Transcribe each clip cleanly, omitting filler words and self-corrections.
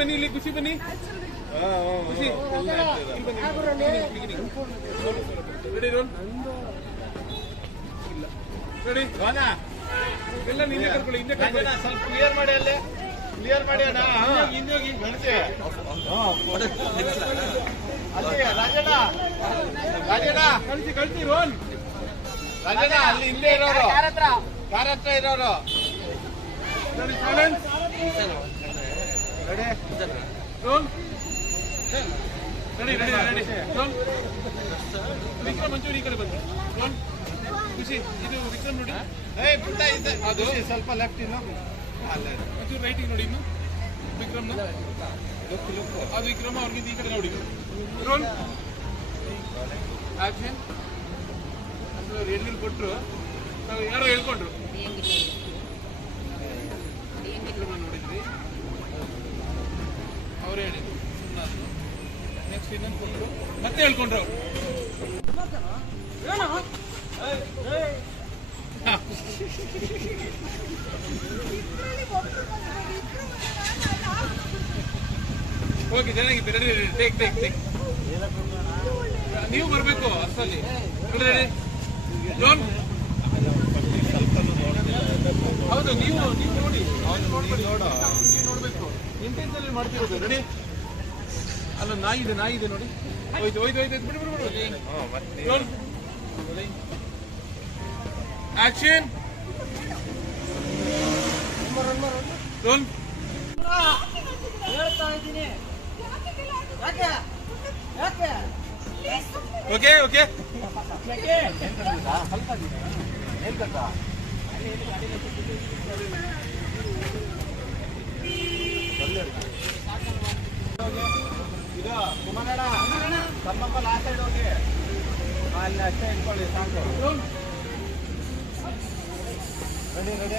ಬನ್ನಿ ಇಲ್ಲಿ ಖುಷಿ ಬನ್ನಿ ಖುಷಿ ರೆಡಿ ರೋಲ್ ಇಲ್ಲ ರೆಡಿ ಎಲ್ಲ ನೀವೇ ಕರ್ಕೊಳ್ಳಿ ಹಿಂದೆ ಕರ್ಕೊಳ್ಳಿ ಸ್ವಲ್ಪ ಕ್ಲಿಯರ್ ಮಾಡಿ ಅಲ್ಲೇ ಕ್ಲಿಯರ್ ಮಾಡಿ ಅಣ್ಣ ಹಿಂದೆ ಹೋಗಿ ಅಲ್ಲಿ ರಾಜಣ್ಣ ರಾಜಣ್ಣ ಕಳಿಸಿ ಕಳಿಸಿ ರೋಲ್ ರಾಜಣ್ಣ ಅಲ್ಲಿ ಹಿಂದೆ ಇರೋರು ಕಾರ್ ಹತ್ರ ಇರೋರು ready silence ready roll ready ready ready roll Vikram ಮಂಚೂರಿ ಈ ಕಡೆ ಬಂದು ರೋಲ್ ಖುಷಿ ಇದು ವಿಕ್ರಮ್ ನೋಡಿ ಪುಟ್ಟ ಇದೆ ಅದು ಸ್ವಲ್ಪ ಲೆಫ್ಟ್ ಇನ್ನು ಮಂಚೂರು ರೈಟಿಗೆ ನೋಡಿ ಇನ್ನು ವಿಕ್ರಮ್ನ ಅದು ವಿಕ್ರಮ್ ಅವ್ರಿಗೆ ಈ ಕಡೆ ನೋಡಿ ರೋಲ್ ಆಕ್ಷನ್ ಎಲ್ಲಿ ಕೊಟ್ಟರು ನಾವು ಯಾರೋ ಹೇಳ್ಕೊಂಡ್ರು ನೋಡಿದ್ರಿ ಅವ್ರು ಹೇಳಿದ್ರು ಸುಮ್ಮನೆ ನೆಕ್ಸ್ಟ್ ಇನ್ನೊಂದು ಕೊಟ್ಟರು ಮತ್ತೆ ಹೇಳ್ಕೊಂಡ್ರು ಅವರು ಓಕೆ ಚೆನ್ನಾಗಿದೆ ರೆಡಿ ಟೇಕ್ ಟೇಕ್ ಟೇಕ್ ನೀವು ಬರಬೇಕು ಅಷ್ಟಲ್ಲಿ ರೆಡಿ ಜೋನ್ ಹೌದು ನೀವು ನೀವು ನೋಡಿ ನೋಡ್ಬೇಡಿ ನೀವು ನೋಡ್ಬೇಕು ಇಂಟೆನ್ಷನ್ ಮಾಡ್ತಿರೋದು ರೆಡಿ ಅಲ್ಲ ನಾಯಿ ಇದೆ ನೋಡಿ ಹೋಯ್ತು ಹೋಯ್ತು ಹೋಯ್ತು ಬಿಡು ಬಿಡು ಬಿಡು ಜೋನ್ ಆಕ್ಷನ್ ಜೋನ್ ಹೇಳ್ತಾ ಇದ್ದೀನಿ ಯಾಕೆ ಯಾಕೆ ಓಕೆ ಓಕೆ ಇದು ಕುಮಾರಣ್ಣ ತಮ್ಮಪ್ಪ ಲಾಸ್ಟ್ ಸೈಡ್ ಹೋಗಿ ಅಲ್ಲಿ ಅಷ್ಟೇ ಇಟ್ಕೊಳ್ಳಿ ಸಾಕು ರೆಡಿ ರೆಡಿ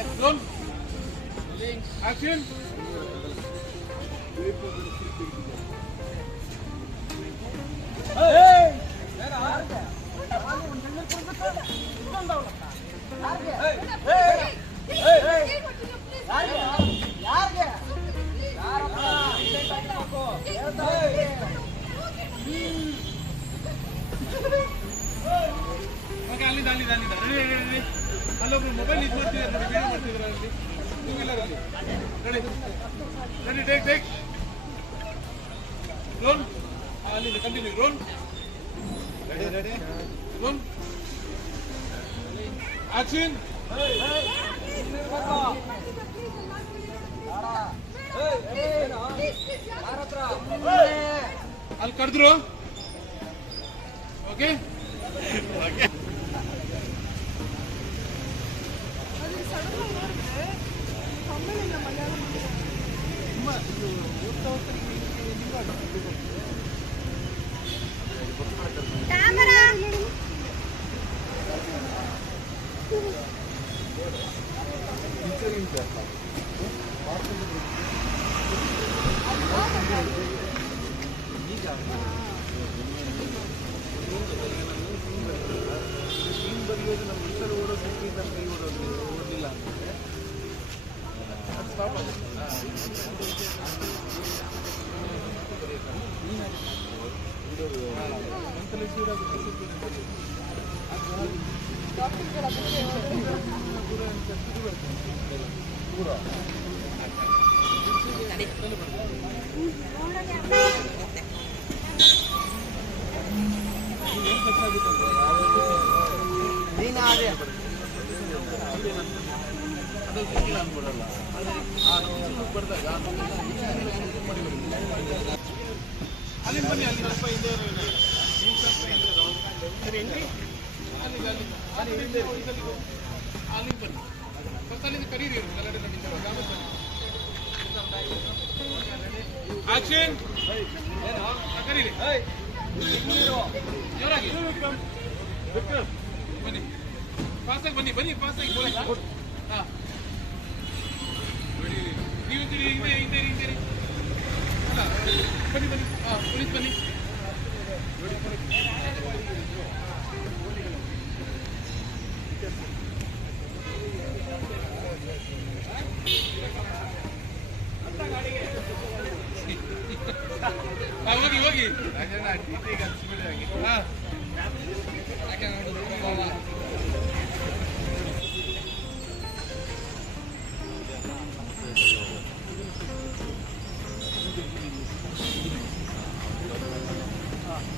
ಆಕ್ಷನ್ ಅಲ್ಲಿಂದ ಅಲ್ಲೊಬ್ರು ಮೊಬೈಲ್ ಇದು ಮಾಡ್ತಿದ್ದಾರೆ ನೋಡಿ ವಿಡಿಯೋ ಮಾಡ್ತಿದ್ದಾರೆ ಅಲ್ಲಿ ಟೂ ವೀಲರಲ್ಲಿ ready ready take take roll ಅಲ್ಲಿಂದ continue roll ready ready roll action ಅಲ್ಲಿ ಕರೆದ್ರು ಓಕೆ ಓಕೆ ಅಲ್ಲಿ ಬನ್ನಿ ಅಲ್ಲಿ ಸ್ವಲ್ಪ ಹಿಂದೆ ಅಲ್ಲಿ ಬನ್ನಿ ಸ್ವಲ್ಪ ಅಲ್ಲಿಂದ ಕರೀರಿ ಗಲಾಟೆ ಆಕ್ಷನ್ ಕರೀರಿ ಜೋರಾಗಿ ಬನ್ನಿ ಫಾಸ್ಟಾಗಿ ಬನ್ನಿ ಬನ್ನಿ ಫಾಸ್ಟಾಗಿ ಹಾಂ ನೀವು ಹಿಂದೆ ಹಿಂದೆ ಹಿಂದೆ ಅಲ್ಲ ಬನ್ನಿ ಬನ್ನಿ ಹಾಂ ಪೊಲೀಸ್ ಬನ್ನಿ ಗಾಡಿಗೆ ಹೋಗಿ ಹಾ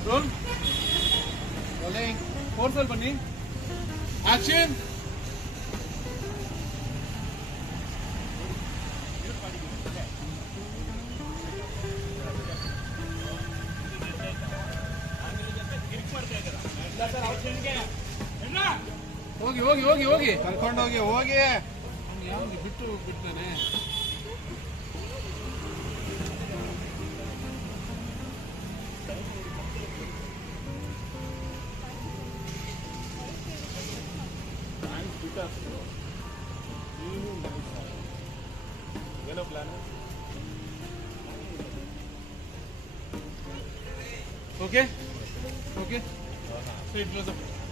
ರೋಲ್ ಫೋರ್ಸಲ್ಲಿ ಬನ್ನಿ ಆಕ್ಷನ್ ಹೋಗಿ ಹೋಗಿ ಹೋಗಿ ಹೋಗಿ ಕರ್ಕೊಂಡೋಗಿ ಹೋಗಿ ಯಾವ್ದು ಬಿಟ್ಟು ಬಿಡ್ತಾನೆ ಏನೋ plan okay okay side close up